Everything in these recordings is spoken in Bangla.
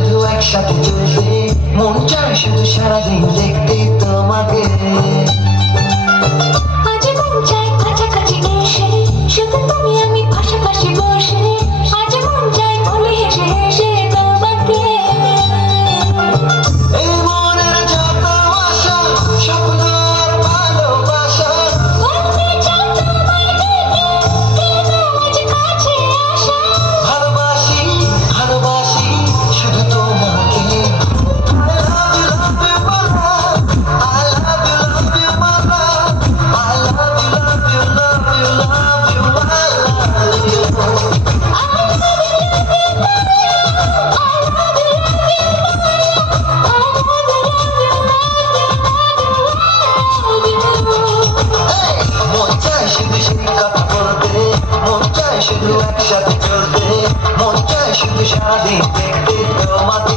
শুধু একসাথে চলতে মন চায় শুধু সারাদিন দেখতে তোমাকে। আজ মন চায় কাছাকাছি এসে শুধু মন চাই শুধু একসাথে চলতে মন চাই শুধু সারাদিন দেখতে তোমাকে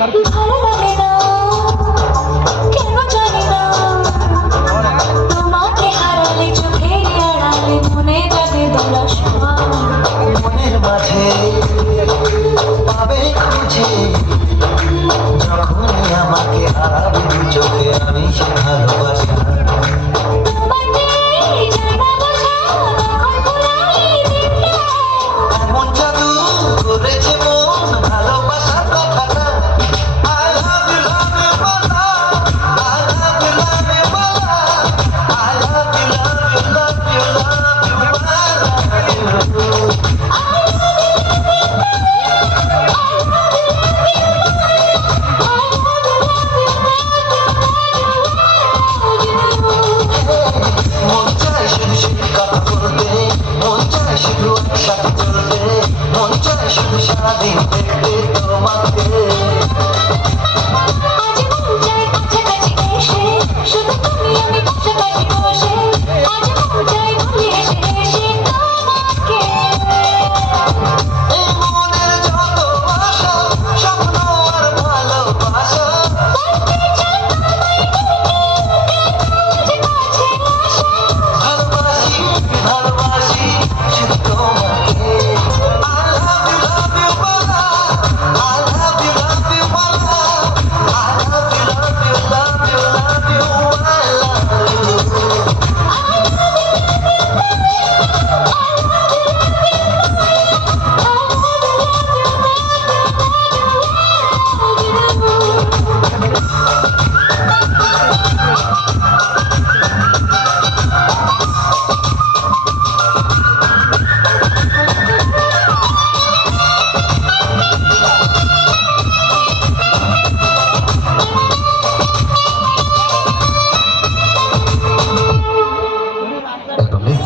啊！de